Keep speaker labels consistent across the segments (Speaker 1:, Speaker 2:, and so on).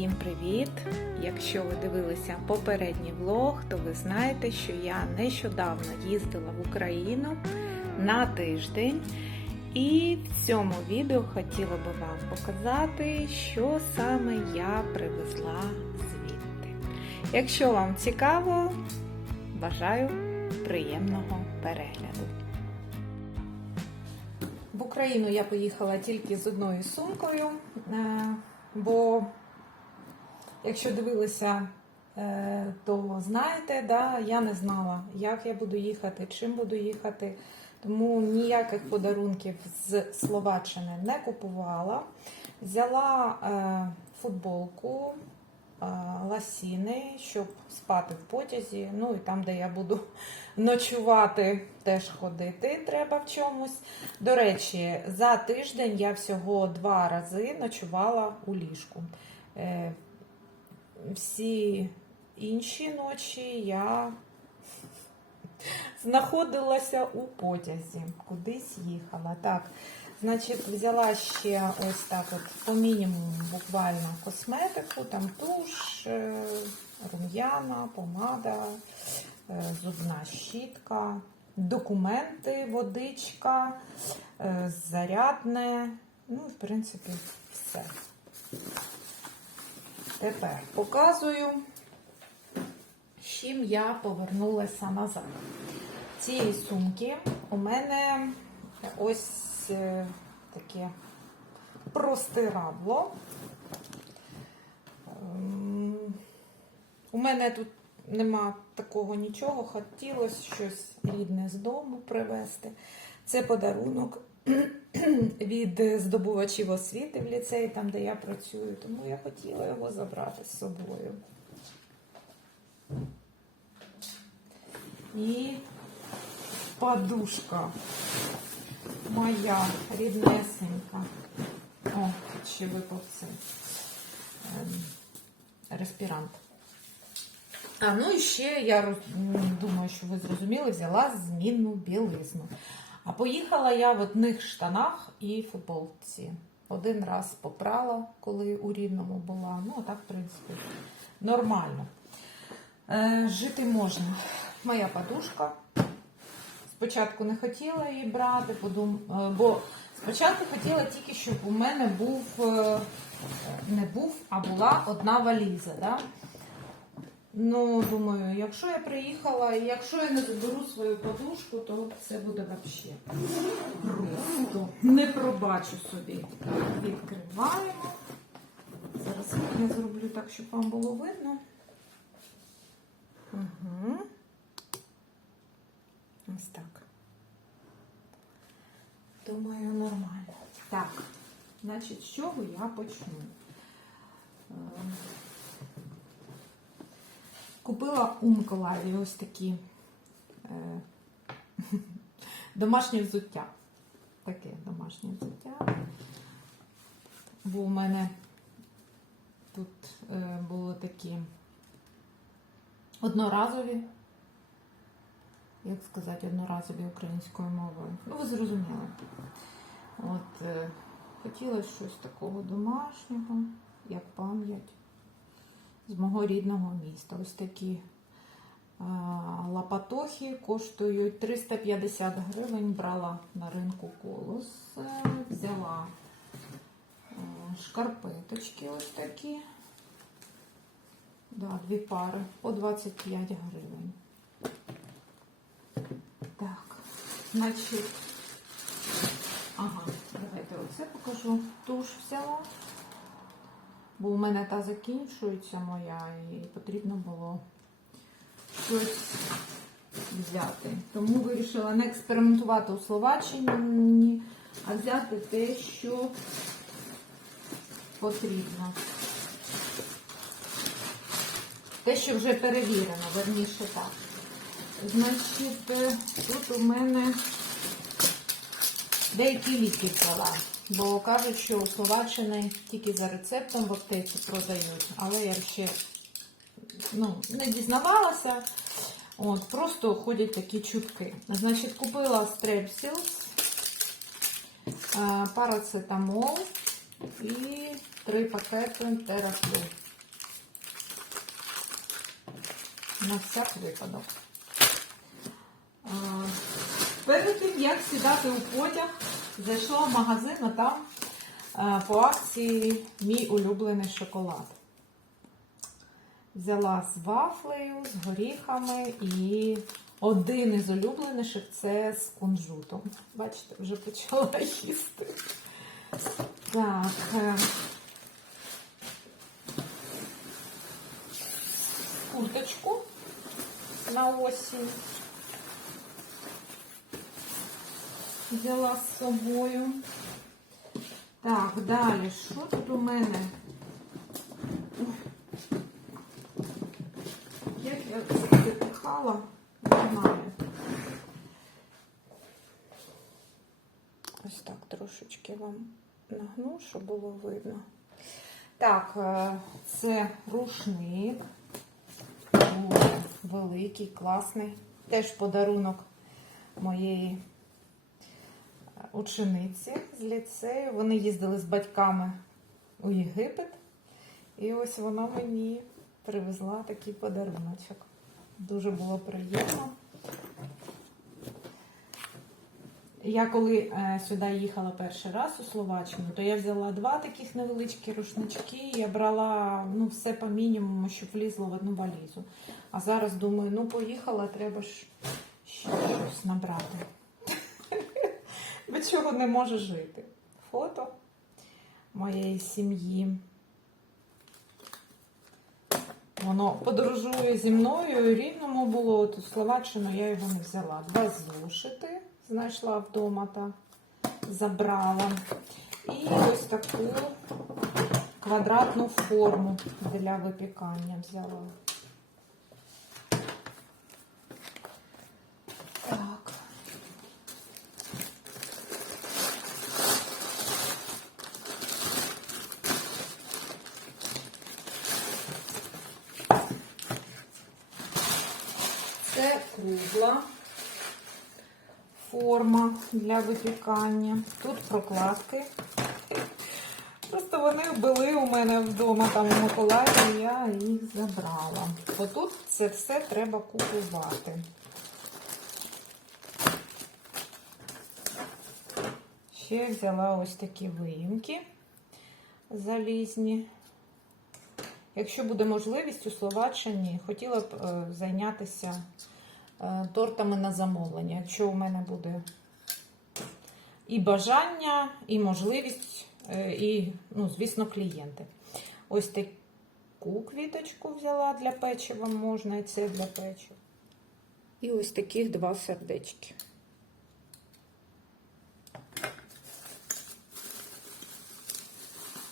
Speaker 1: Всім привіт! Якщо ви дивилися попередній влог, то ви знаєте, що я нещодавно їздила в Україну на тиждень. І в цьому відео хотіла би вам показати, що саме я привезла звідти. Якщо вам цікаво, бажаю приємного перегляду. В Україну я поїхала тільки з одною сумкою, е, бо якщо дивилися, е, то знаєте, да, я не знала, як я буду їхати, чим буду їхати. Тому ніяких подарунків з Словаччини не купувала. Взяла е, футболку, е, ласіни, щоб спати в потязі. Ну і там, де я буду ночувати, теж ходити треба в чомусь. До речі, за тиждень я всього два рази ночувала у ліжку. Всі інші ночі я знаходилася у потязі, кудись їхала. Так, значить, взяла ще ось так от по мінімуму буквально косметику, там туш, е, рум'яна, помада, е, зубна щітка, документи, водичка, е, зарядне, ну, в принципі, все. Тепер показую, з чим я повернулася назад. Цієї сумки у мене ось е, таке простирадло. Ем, У мене тут нема такого нічого, хотілося щось рідне з дому привезти. Це подарунок від здобувачів освіти в ліцеї, там, де я працюю, тому я хотіла його забрати з собою. І подушка моя ріднесенька. О, ще випав цей ем, респірант. А, ну і ще я думаю, що ви зрозуміли, взяла змінну білизну. А поїхала я в одних штанах і футболці. Один раз попрала, коли у Рівному була. Ну, а так, в принципі, нормально. Е, жити можна. Моя подушка. Спочатку не хотіла її брати, подум... е, бо спочатку хотіла тільки, щоб у мене був е, не був, а була одна валіза. Да? Ну, думаю, якщо я приїхала, і якщо я не заберу свою подушку, то це буде взагалі просто не пробачу собі. Відкриваємо. Зараз я зроблю так, щоб вам було видно. Угу. Ось так. Думаю, нормально. Так, значить, з чого я почну? Купила у Миколаєві ось такі е, домашнє взуття. Таке домашнє взуття. Бо у мене тут е, були такі одноразові, як сказати, одноразові українською мовою. Ну, ви зрозуміли. От, е, хотілося щось такого домашнього, як пам'ять з мого рідного міста. Ось такі лапатохи коштують 350 гривень. Брала на ринку колос, Е, взяла е, шкарпеточки ось такі. Да, дві пари по 25 гривень. Так, значить, ага, давайте оце покажу. Туш взяла. Бо у мене та закінчується моя, і потрібно було щось взяти. Тому вирішила не експериментувати у Словаччині, а взяти те, що потрібно. Те, що вже перевірено, верніше так. Значить, е, тут у мене деякі ліки взяла бо кажуть, що у Словаччини тільки за рецептом в аптеці продають, але я ще ну, не дізнавалася. От, Просто ходять такі чутки. Значить, купила стрепсілс, е, парацетамол і три пакети тераплю. На всяк випадок. Е, перед тим, як сідати у потяг, зайшла в магазин, а там а, по акції мій улюблений шоколад. Взяла з вафлею, з горіхами і один із улюбленіших це з кунжутом. Бачите, вже почала їсти. Так. е, Курточку на осінь. Взяла з собою. Так, далі, що тут у мене? Як я запихала, не. Ось так трошечки вам нагну, щоб було видно. Так, е, це рушник. Великий, класний. Теж подарунок моєї учениці з ліцею. Вони їздили з батьками у Єгипет. І ось вона мені привезла такий подаруночок. Дуже було приємно. Я коли е, сюди їхала перший раз у Словаччину, то я взяла два таких невеличкі рушнички. Я брала ну, все по мінімуму, щоб влізло в одну валізу. А зараз думаю, ну поїхала, треба ж ще щось набрати. Чого не можу жити. Фото моєї сім'ї. Воно подорожує зі мною. Рівному було, у Словаччину я його не взяла. Два зошити знайшла вдома та забрала. І ось таку квадратну форму для випікання взяла. Так. Це кругла форма для випікання. Тут прокладки. Просто вони були у мене вдома там у Миколаєві, я їх забрала. Бо тут це все треба купувати. Ще взяла ось такі виїмки залізні. Якщо буде можливість у Словаччині, хотіла б е, зайнятися е, тортами на замовлення. Якщо у мене буде і бажання, і можливість, е, і, ну, звісно, клієнти. Ось таку квіточку взяла для печива, можна і це для печива. І ось таких два сердечки.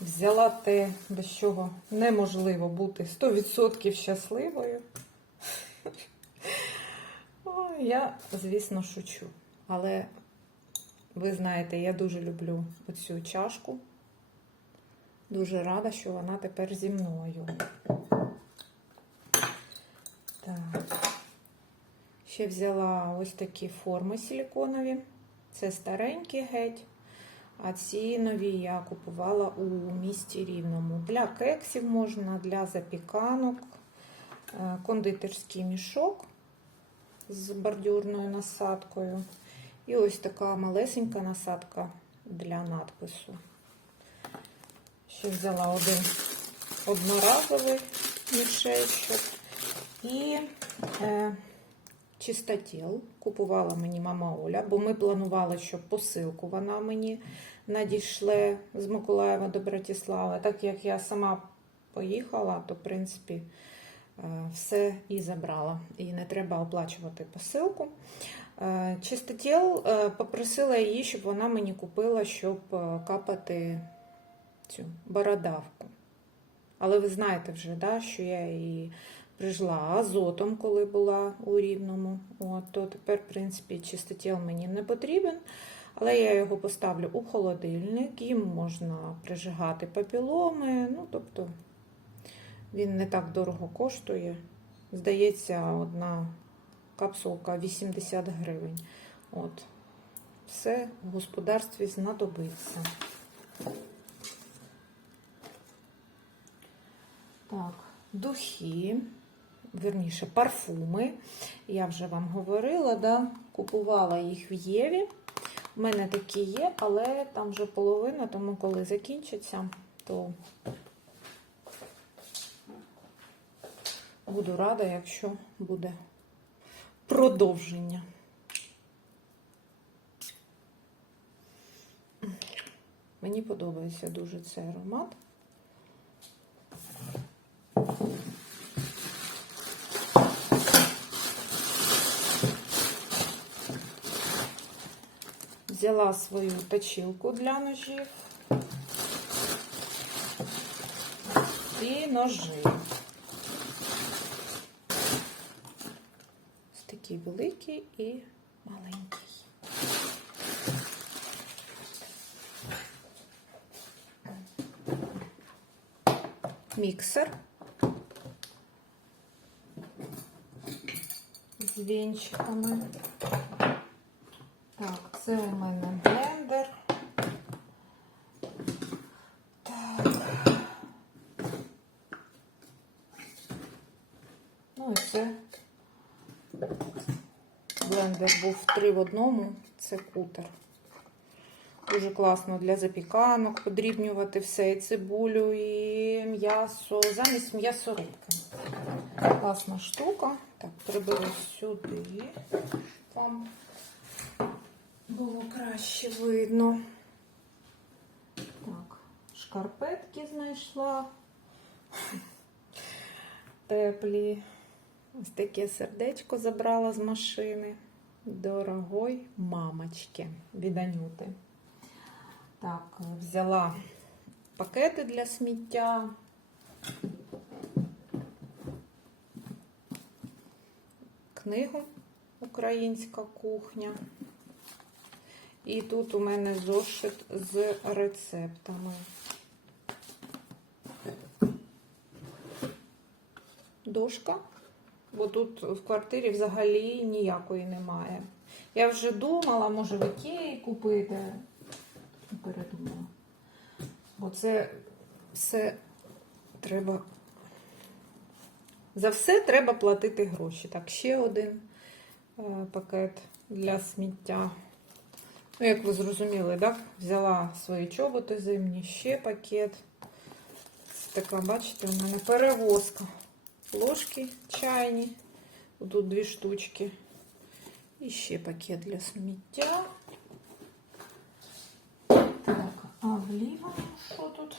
Speaker 1: Взяла те, без чого неможливо бути 100% щасливою. Я, звісно, шучу. Але ви знаєте, я дуже люблю оцю чашку. Дуже рада, що вона тепер зі мною. Так. Ще взяла ось такі форми силіконові. Це старенькі геть. А ці нові я купувала у місті Рівному. Для кексів можна, для запіканок, Е, кондитерський мішок з бордюрною насадкою. І ось така малесенька насадка для надпису. Ще взяла один одноразовий мішечок. І е, чистотіл купувала мені мама Оля, бо ми планували, що посилку вона мені надійшле з Миколаєва до Братислави. Так як я сама поїхала, то, в принципі, е, все і забрала. І не треба оплачувати посилку. Е, Чистотіл е, попросила її, щоб вона мені купила, щоб е, капати цю бородавку. Але ви знаєте вже, да, що я її прижила азотом, коли була у Рівному. От, то тепер, в принципі, чистотіл мені не потрібен. Але я його поставлю у холодильник, їм можна прижигати папіломи. Ну, тобто він не так дорого коштує. Здається, одна капсулка 80 гривень. От. Все в господарстві знадобиться. Так, духи. верніше, парфуми. Я вже вам говорила, да? купувала їх в Єві. У мене такі є, але там вже половина, тому коли закінчиться, то буду рада, якщо буде продовження. Мені подобається дуже цей аромат. Взяла свою точилку для ножів і ножи. Такий великий і маленький. Міксер з вінчиками. Так, це у мене блендер. Так. Ну і це блендер був три в одному, це кутер. Дуже класно для запіканок, подрібнювати все, і цибулю, і м'ясо, замість м'ясорубки. Класна штука. Так, приберу сюди, вам було краще видно. Так, шкарпетки знайшла. Теплі. Ось таке сердечко забрала з машини. Дорогой мамочки від Анюти. Так, взяла пакети для сміття. Книгу Українська кухня. І тут у мене зошит з рецептами. Дошка, бо тут в квартирі взагалі ніякої немає. Я вже думала, може в Ікеї купити. Передумала. Бо це все треба. За все треба платити гроші. Так, ще один е, пакет для сміття. Ну, як ви зрозуміли, так? Взяла свої чоботи зимні, ще пакет. Така, бачите, у мене перевозка. Ложки чайні. Тут дві штучки. І пакет для сміття. Так, а в лівому що тут?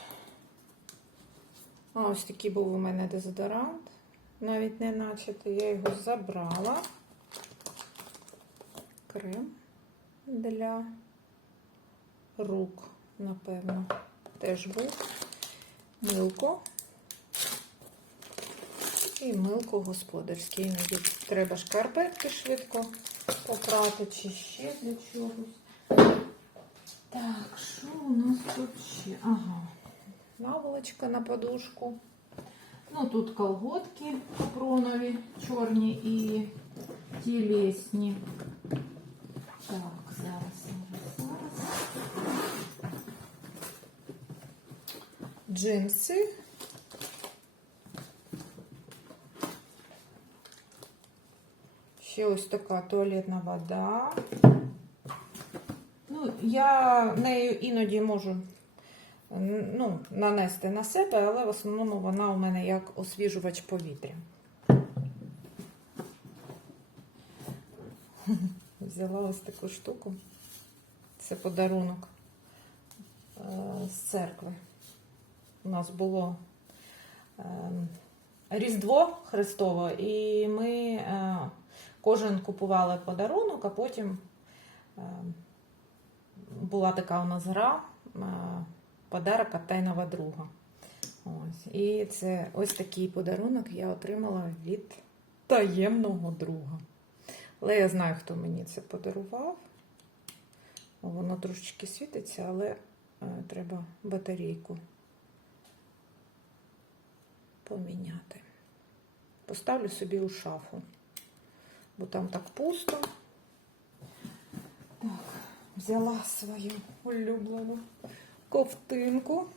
Speaker 1: А, ось такий був у мене дезодорант. Навіть не начатий. Я його забрала. Крем для рук, напевно, теж був. Милко. І милко господарське. Іноді треба шкарпетки швидко попрати, чи ще для чогось. Так, що у нас тут ще? Ага. Наволочка на подушку. Ну, тут колготки капронові, чорні і тілесні. Так, зараз, зараз. Джинси. Ще ось така туалетна вода. Ну, я нею іноді можу ну, нанести на себе, але в основному вона у мене як освіжувач повітря. Взяла ось таку штуку. Це подарунок е, з церкви. У нас було е, Різдво Христове, і ми е, кожен купували подарунок, а потім була така у нас гра подарок від тайного друга. Ось. І це ось такий подарунок я отримала від таємного друга. Але я знаю, хто мені це подарував. Воно трошечки світиться, але е, треба батарейку поміняти. Поставлю собі у шафу, бо там так пусто. Так, взяла свою улюблену ковтинку.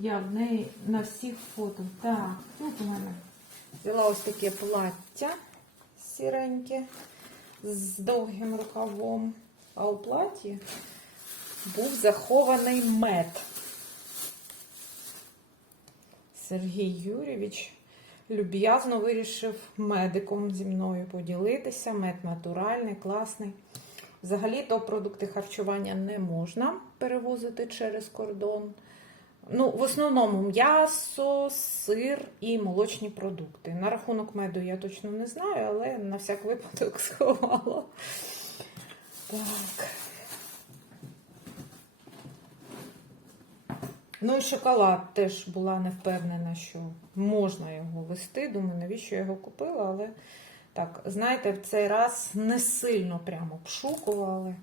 Speaker 1: Я в неї на всіх фото. Так, тут у мене взяла ось таке плаття сіреньке з довгим рукавом. А у платі був захований мед. Сергій Юрійович люб'язно вирішив медиком зі мною поділитися. Мед натуральний, класний. Взагалі-то продукти харчування не можна перевозити через кордон. Ну, в основному м'ясо, сир і молочні продукти. На рахунок меду я точно не знаю, але на всяк випадок сховала. Так. Ну і шоколад теж була не впевнена, що можна його вести. Думаю, навіщо я його купила, але так, знаєте, в цей раз не сильно прямо обшукували.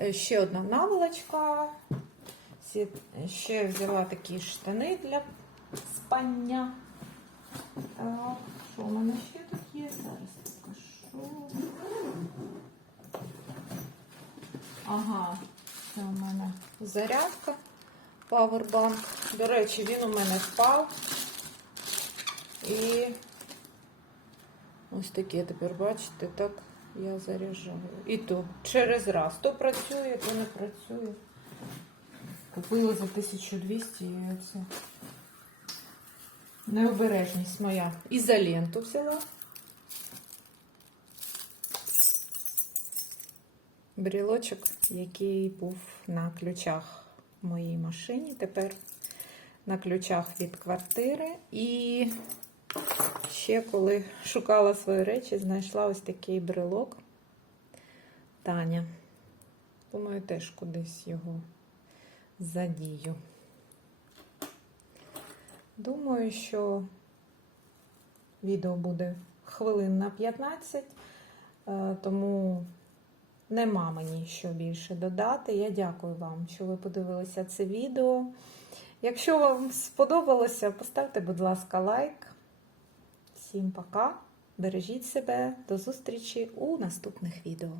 Speaker 1: Е, Ще одна наволочка. Ще взяла такі штани для спання. Що у мене ще тут є? Зараз покажу. Ага, це у мене зарядка. Павербанк. До речі, він у мене впав. І ось таке тепер, бачите, так я заряджаю. І то через раз. То працює, то не працює. Купила за 1200 і це необережність моя. Ізоленту взяла. Брілочок, який був на ключах моїй машині. Тепер на ключах від квартири. І ще коли шукала свої речі, знайшла ось такий брелок. Таня. Думаю, теж кудись його задію. Думаю, що відео буде хвилин на 15, е, тому нема мені що більше додати. Я дякую вам, що ви подивилися це відео. Якщо вам сподобалося, поставте, будь ласка, лайк. Всім пока. Бережіть себе, до зустрічі у наступних відео.